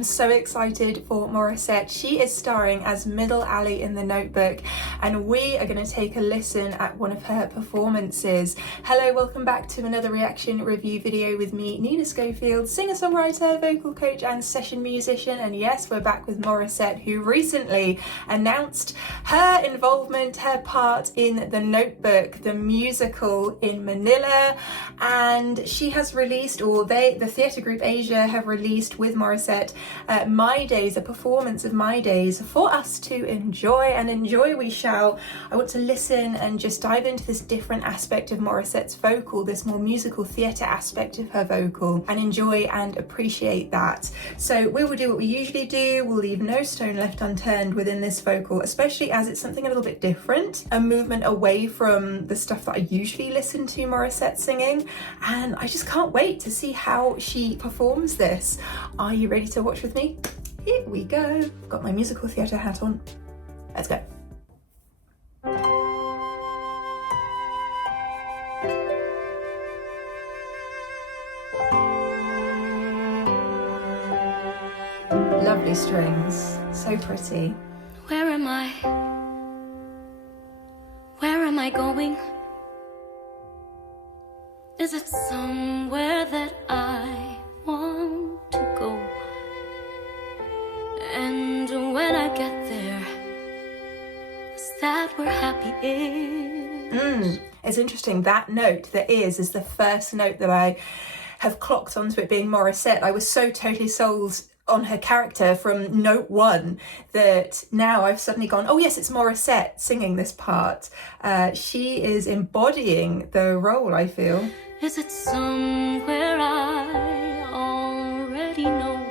I'm so excited for Morissette. She is starring as Middle Allie in The Notebook, and we are going to take a listen at one of her performances. Hello, welcome back to another reaction review video with me, Nina Schofield, singer-songwriter, vocal coach and session musician. And yes, we're back with Morissette, who recently announced her involvement, her part in The Notebook, the musical in Manila, and she has released, or the theatre group Asia have released with Morissette My Days, a performance of My Days for us to enjoy, and enjoy we shall. I want to listen and just dive into this different aspect of Morissette's vocal, this more musical theatre aspect of her vocal, and enjoy and appreciate that. So we will do what we usually do. We'll leave no stone left unturned within this vocal, especially as it's something a little bit different, a movement away from the stuff that I usually listen to Morissette singing, and I just can't wait to see how she performs this. Are you ready to watch with me? Here we go. Got my musical theatre hat on. Let's go. Lovely strings, so pretty. Where am I? Where am I going? Is it somewhere that I want to go? And when I get there, is that where happy is? It's interesting, that note, the is the first note that I have clocked onto it being Morissette. I was so totally sold on her character from note one that now I've suddenly gone, oh yes, it's Morissette singing this part. She is embodying the role, I feel. Is it somewhere I already know?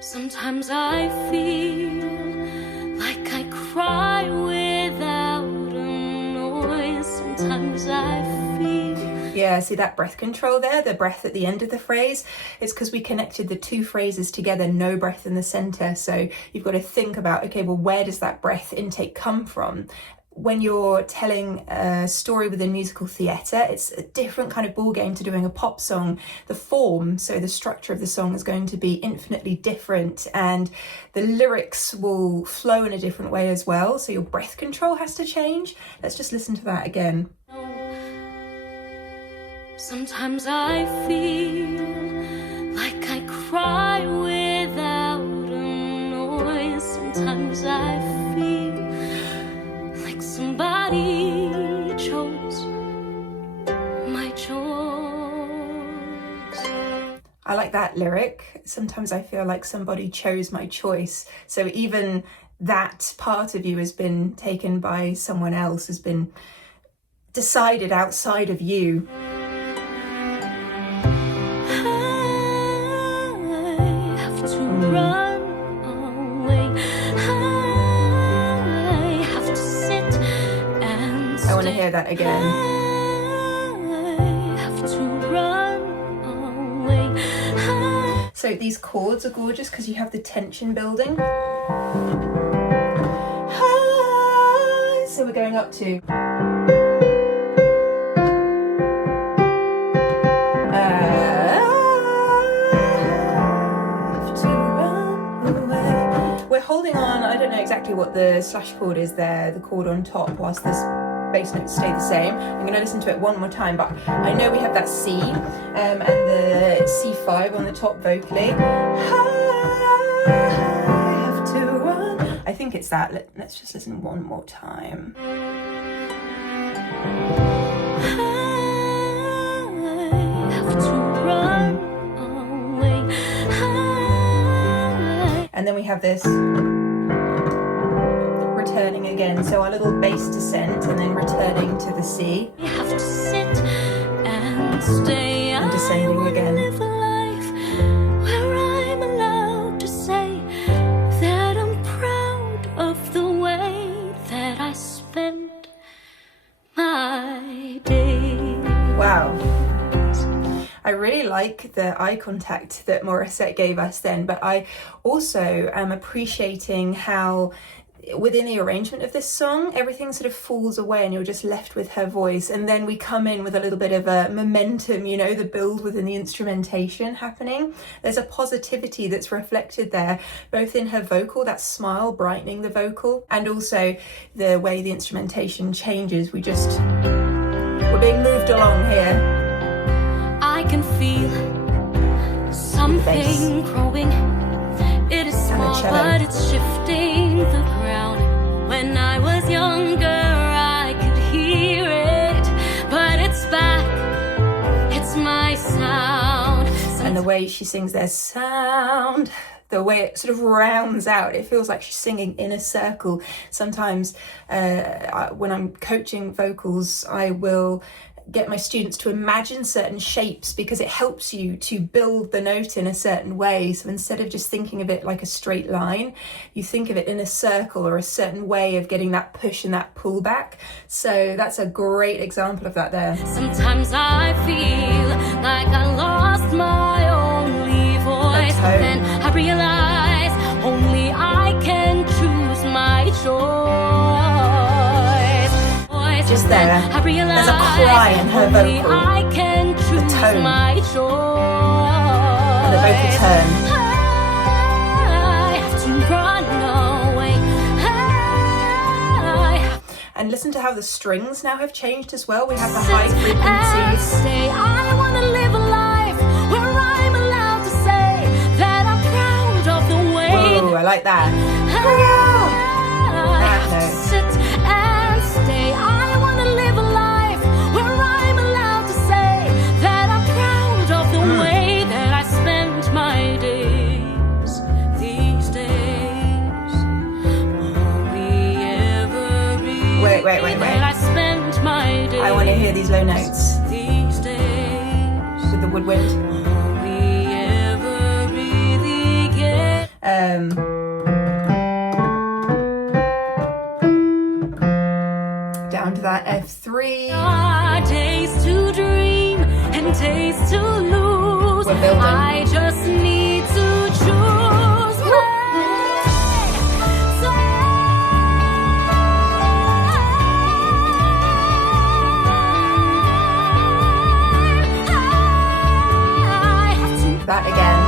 Sometimes I feel like I cry without a noise. Sometimes I feel... Yeah, see that breath control there, the breath at the end of the phrase? It's because we connected the two phrases together, no breath in the center. So you've got to think about, okay, well, where does that breath intake come from? When you're telling a story within musical theatre, it's a different kind of ball game to doing a pop song. The form, so the structure of the song, is going to be infinitely different, and the lyrics will flow in a different way as well. So your breath control has to change. Let's just listen to that again. Sometimes I feel like I cry without a noise. Sometimes I feel like somebody chose my choice. I like that lyric. Sometimes I feel like somebody chose my choice. So even that part of you has been taken by someone else, has been decided outside of you. I want to hear that again. I have to run away. So these chords are gorgeous because you have the tension building. So we're going up to... We're holding on, I don't know exactly what the slash chord is there, the chord on top, whilst this bass notes stay the same. I'm going to listen to it one more time, but I know we have that C and the C5 on the top vocally. I have to run. I think it's that. Let's just listen one more time. I have to run away. And then we have this returning again, so our little bass descent and then returning to the C. You have to sit and stay. And descending again. Live a life where I'm allowed to say that I'm proud of the way that I spent my day. Wow. I really like the eye contact that Morissette gave us then, but I also am appreciating how within the arrangement of this song, everything sort of falls away and you're just left with her voice. And then we come in with a little bit of a momentum, you know, the build within the instrumentation happening. There's a positivity that's reflected there, both in her vocal, that smile brightening the vocal, and also the way the instrumentation changes. We're being moved along here. I can feel something growing. It is small, but it's shifting the ground. When I was younger, I could hear it, but it's back. It's my sound. And the way she sings their sound, the way it sort of rounds out, it feels like she's singing in a circle. Sometimes when I'm coaching vocals, I will get my students to imagine certain shapes because it helps you to build the note in a certain way. So instead of just thinking of it like a straight line, you think of it in a circle or a certain way of getting that push and that pull back. So that's a great example of that there. Sometimes I feel like I lost my only voice. Then I realize only I can choose my choice. Just there, there's a cry in her vocal, I can choose the tone, my choice. and the vocal turn. I have to run away. And listen to how the strings now have changed as well. We have the high frequencies. I want to live a life where I'm allowed to say that I'm proud of the way. Whoa, I like that. Sit and stay. I want to live a life where I'm allowed to say that I'm proud of the way that I spend my days these days. Will we ever Wait. that I spend my days? I want to hear these low notes These days. with the woodwind. Will we ever really get? Down to that F3. Our days to dream and days to lose. We're building. I just need to choose. That again.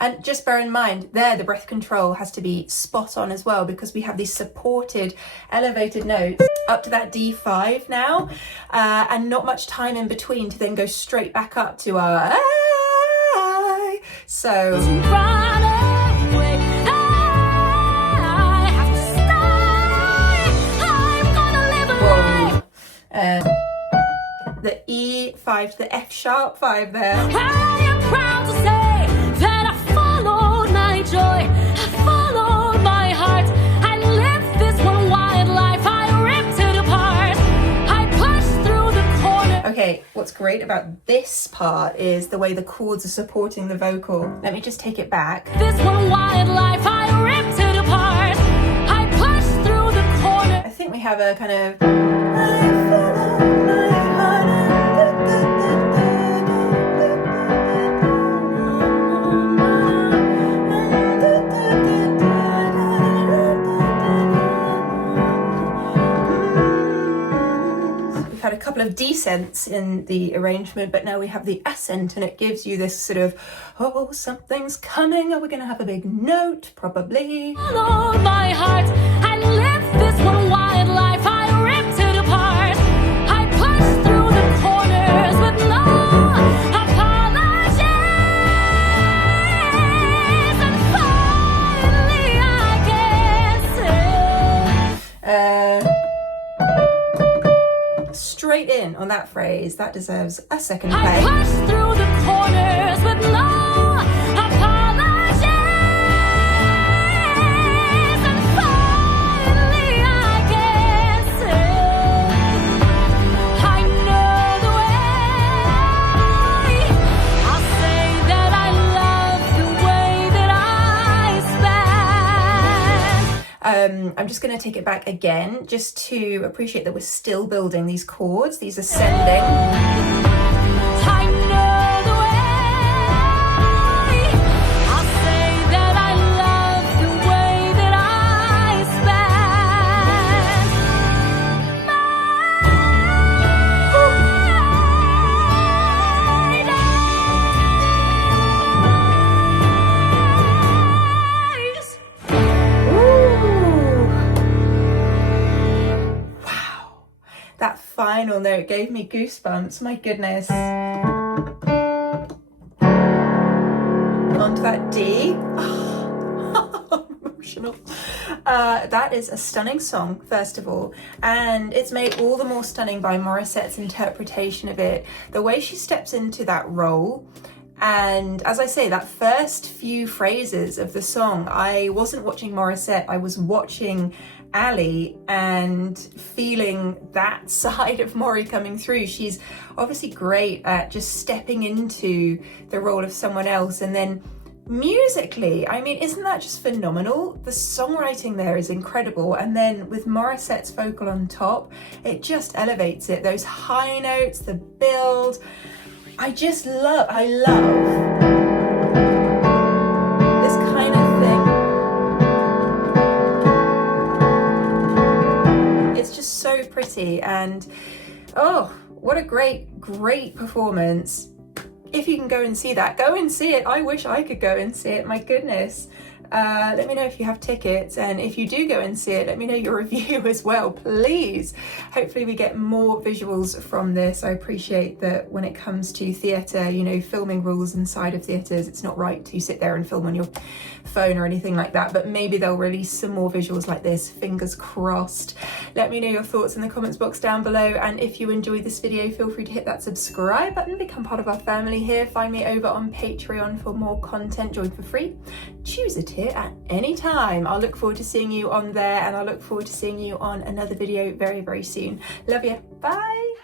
And just bear in mind there, the breath control has to be spot on as well, because we have these supported elevated notes up to that D5 now, and not much time in between to then go straight back up to our I. So the E5 to the F sharp 5 there. I am proud to say that I followed my joy, I followed my heart, I lived this one wild life, I ripped it apart, I pushed through the corner. Okay, what's great about this part is the way the chords are supporting the vocal. Let me just take it back. This one wild life, I ripped it apart, I pushed through the corner. I think we have a kind of I followed my heart. We've had a couple of descents in the arrangement, but now we have the ascent, and it gives you this sort of, oh, something's coming. Are we going to have a big note? Probably. Followed my heart, I lived this one wild life, I ripped it apart, I pushed through the corners with no apologies, and finally I can say straight in on that phrase. That deserves a second I play. pushed through the corners with no apologies, and finally I can say I know the way. I'll say that I love the way that I spend. I'm just going to take it back again, just to appreciate that we're still building these chords, these ascending. I know the final note gave me goosebumps, my goodness. Onto that D. Oh, emotional. That is a stunning song, first of all, and it's made all the more stunning by Morissette's interpretation of it. The way she steps into that role, and as I say, that first few phrases of the song, I wasn't watching Morissette, I was watching Allie and feeling that side of Mori coming through. She's obviously great at just stepping into the role of someone else, and then musically, I mean, isn't that just phenomenal? The songwriting there is incredible, and then with Morissette's vocal on top, it just elevates it. Those high notes, the build, I love this kind of thing. It's just so pretty, and oh, what a great performance. If you can go and see that, go and see it. I wish I could go and see it, my goodness. Let me know if you have tickets, and if you do go and see it, let me know your review as well, please. Hopefully we get more visuals from this. I appreciate that when it comes to theatre, you know, filming rules inside of theatres, it's not right to sit there and film on your phone or anything like that, but maybe they'll release some more visuals like this, fingers crossed. Let me know your thoughts in the comments box down below, and if you enjoyed this video, feel free to hit that subscribe button, become part of our family here. Find me over on Patreon for more content, join for free, choose a tier at any time. I'll look forward to seeing you on there, and I'll look forward to seeing you on another video very soon. Love you, bye.